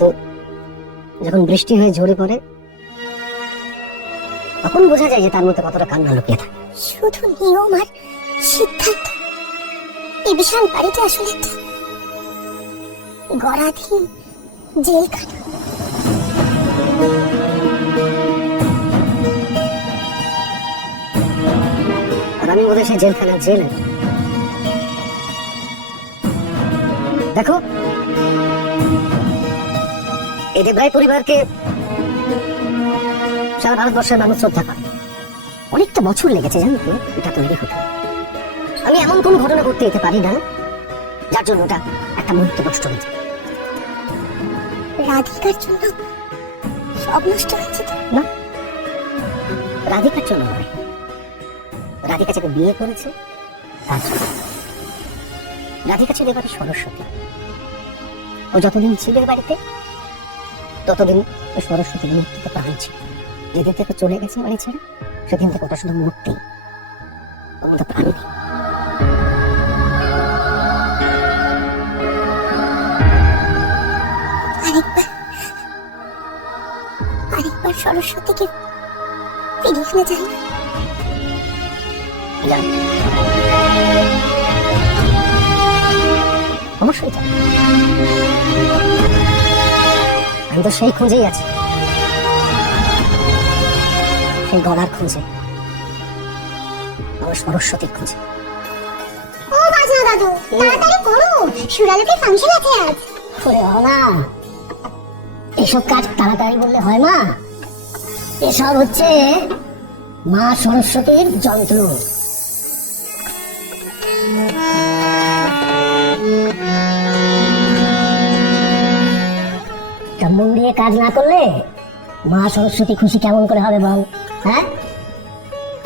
কিন্তু যখন বৃষ্টি হয়ে ঝরে পড়ে তখন বোঝা যায় যে তার মধ্যে কতটা কান্না লুকিয়ে থাকে। শুধু নিয়ম আর সিদ্ধান্ত। এই বিশাল বাড়িটা আসলে একটা গড়াধীন জেলখানা। আর আমি বোধহয় সেই জেলখানা জেলে। দেখো, এই দেবরায় পরিবারকে সারা ভারতবর্ষের মানুষ শ্রদ্ধা করে। অনেকটা বছর লেগেছে জানো তো এটা তৈরি হতে। আমি এমন কোন ঘটনা করতে যেতে পারি না যার জন্য ওটা একটা মুহূর্ত নষ্ট হয়েছে। রাধিকার জন্য সব নষ্ট হয়েছে না, রাধিকার জন্য নয়। রাধিকা যাকে বিয়ে করেছে তার জন্য। রাধিকা ছিল এবারে সরস্বতী। ও যতদিন ছিল বাড়িতে ততদিন সরস্বতীর মূর্তিতে প্রাণ ছিল। যেদিন থেকে চলে গেছে বাড়ি ছেড়ে সেদিন থেকে ওটা শুধু মূর্তি, ওর মধ্যে প্রাণ নেই। আরেকবার সরস্বতীকে ফিরিয়ে আনা যায় না? অবশ্যই যায়। আমি তো সেই খুঁজেই আছি, সেই গলার খুঁজে, আমার সরস্বতীর খুঁজে। ও বাজনা দাদু, তাড়াতাড়ি করো, সুরালোকে ফাংশন আছে আজ। ওরে বাবা, এসব কাজ তাড়াতাড়ি বললে হয় মা? এসব হচ্ছে মা সরস্বতীর যন্ত্র। মন দিয়ে কাজ না করলে মা সরস্বতী খুশি কেমন করে হবে বল? হ্যাঁ,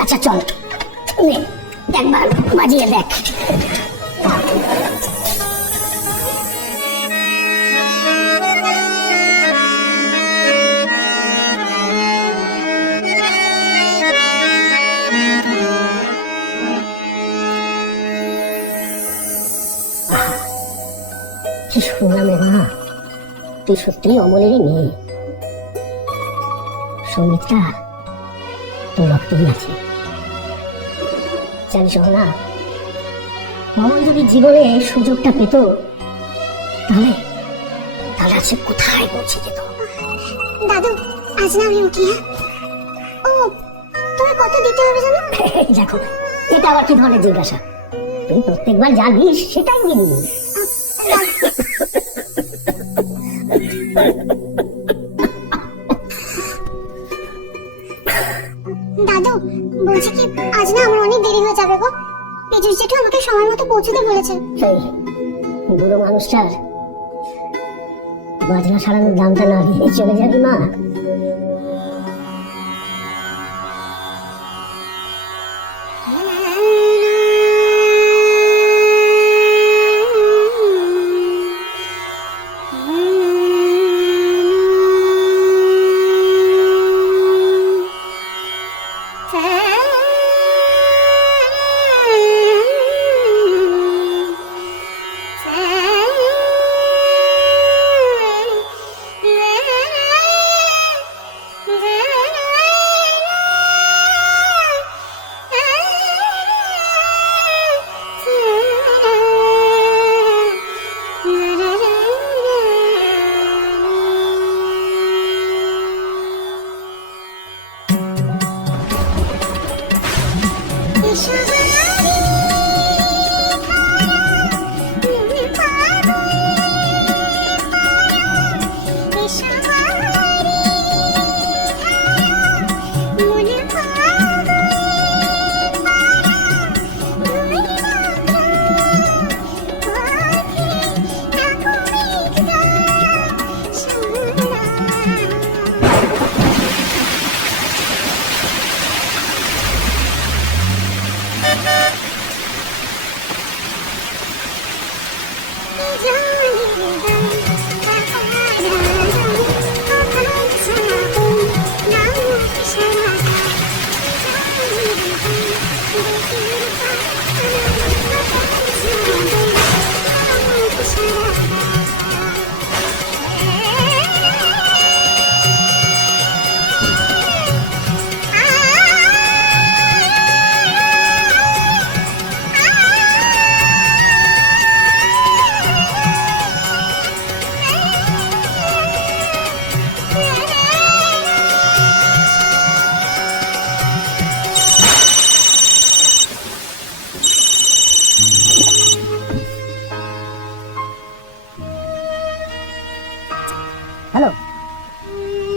আচ্ছা চল নে একবার বাজিয়ে দেখ। কি শুনলাম রে মা, তুই সত্যি অমলেরই মেয়ে। সঙ্গীতটা তোর রক্তেই আছে। জানিস না, অমল যদি জীবনে এই সুযোগটা পেত তাহলে তাহলে সে কোথায় পৌঁছে যেত। দাদু, আজ না আমি উঠি। ও, তুমি কত দিতে হবে জানো? দেখো, এটা আবার কি ধরনের জিজ্ঞাসা? তুই প্রত্যেকবার যা দিস সেটাই দিবি। দাদু, বলছি কি আজ না আমার অনেক দেরি হয়ে যাবে গো। পীযুষ জেঠু আমাকে সময় মতো পৌঁছতে বলেছে। সেই বুড়ো মানুষটার বাজনা সারানোর দামটা না দিয়ে চলে যাবি মা?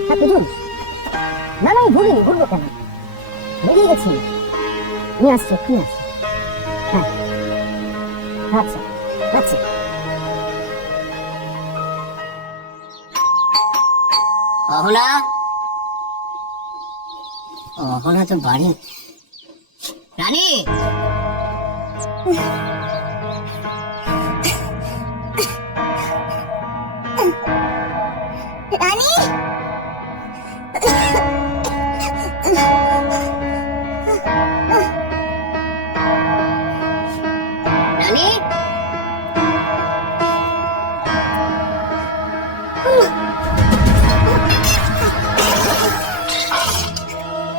হ্যাঁ পিজুন, না না আমি ভুলিনি, ভুলবো কেন, বেরিয়ে গেছি, নিয়ে আসছি নিয়ে আসছি। হ্যাঁ আচ্ছা আচ্ছা। অহনা, অহনা তো বাড়ি। রানী, রানী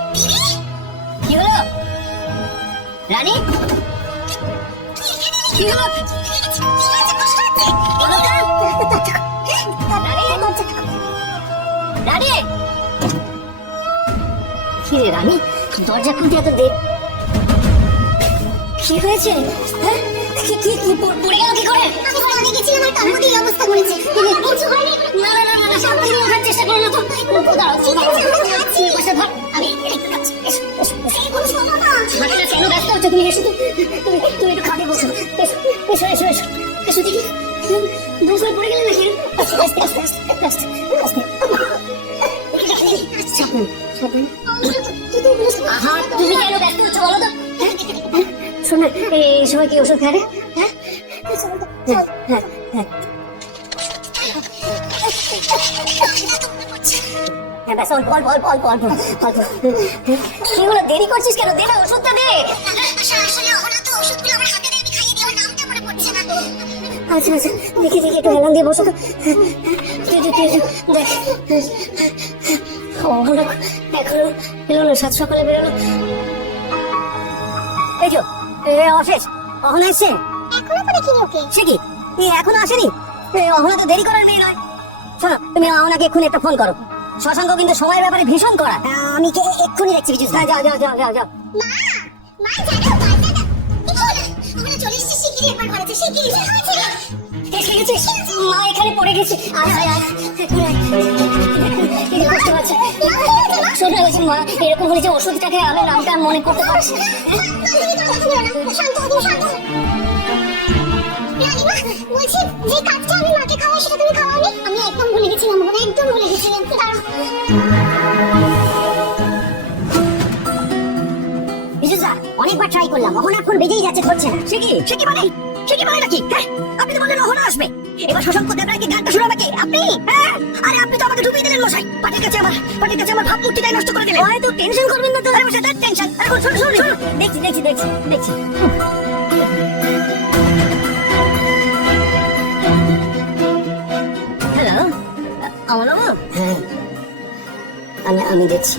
রানী, কি হলো রানী, কি হলো? রানী, কি রে রানী, দরজা খুলতে এত দেরি কি হয়েছে? হ্যাঁ কি কি কি পড়ে গেল কি করে? আমি বাইরে গেছিলাম আর তার মধ্যে এই অবস্থা করেছে। কিছু হয়নি? না না না না, সাবধানে ওঠার চেষ্টা করো না তো। দাঁড়াও, ঠিক আছে, আমি যাচ্ছি। বসে থাক, আমি এই কোনো শোনো না। হাঁটাটা কেন ব্যস্ত হচ্ছে? তুমি এসো তো, তুমি একটু খাটে বসো। এসো এসো এসো এসো এসো দেখি, দু করে পড়ে গেলে নাকি? আস্তে আস্তে আস্তে আস্তে আস্তে আস্তে। সাবধানে সাবধানে। আহা, তুমি কেন ব্যস্ত হচ্ছ বলো তো? শোনো, এই সময় কি ওষুধ খাবে? হ্যাঁ হ্যাঁ হ্যাঁ হ্যাঁ। হ্যাঁ ব্যাস, অল্প অল্প অল্প অল্প অল্প অল্প। কি হলো, দেরি করছিস কেন? দে না ওষুধটা দে। আসলে অহনা তো ওষুধগুলো আমার হাতে দেয়, আমি খাইয়ে দিই, আমার নামটা মনে পড়ছে না। আচ্ছা আচ্ছা, দেখি দেখি, একটু হেলান দিয়ে বসো তো। তুই দেখ, অহনা এখনো এলো না, সাত সকালে বেরোলো। এই যো, অশেষ, অহনা এসছে? এখনো তো দেখিনি ওকে। সে কি, এখনো আসেনি? অহনা তো দেরি করার মেয়ে নয়। শোনো, তুমি অহনাকে এক্ষুনি একটা ফোন করো। শশাঙ্ক কিন্তু সময়ের ব্যাপারে ভীষণ কড়া। আমি এক্ষুনি দেখছি কিছু। যাও যাও যাও যাও যাও। মা, মা জানো মা জানো। ওখানে চলে এসেছি, শিগগিরই একবার ঘরে এসে শিগগিরই কি হয়েছে? এসে গেছিস? মা এখানে পড়ে গেছে। আয় আয় আয়, এক্ষুনি আয়। কি কষ্ট পাচ্ছে? শোনো, বলছি মা এরকম হলে যে ওষুধটাকে আমি নামটা মনে করতে পারছি না। তুমি তো কথা বলো না। শান্ত হও, তুমি শান্ত হও। রানীমা, বলছি যে কাজটা আমি মাকে খাওয়াই সেটা তুমি খাওয়াওনি? আমি একদম ভুলে গেছিলাম, মনে একদম ভুলে গেছিলাম। দাঁড়াও। বিজুদা, অনেকবার ট্রাই করলাম, অহনা ফোন বেজেই যাচ্ছে, ধরছে না। সে কি বলে? সে কি বলে নাকি? হ্যাঁ, আপনি তো বললেন অহনা আসবে। এবার শশাঙ্ক দেবরায়কে গানটা শোনাবে কে? আপনি? হ্যাঁ, আরে আপনি তো আমাকে ডুবিয়ে দিলেন মশাই। পাটির কাছে আমার ভাবমূর্তিটাই নষ্ট করে দিলেন। হয়তো টেনশন করবেন না তো। আরে মশাই, টেনশন। এখন শোনো শোনো শোনো, দেখছি দেখছি দেখছি দেখছি। হ্যালো, অমলাবু? হ্যাঁ, আমি দেখছি।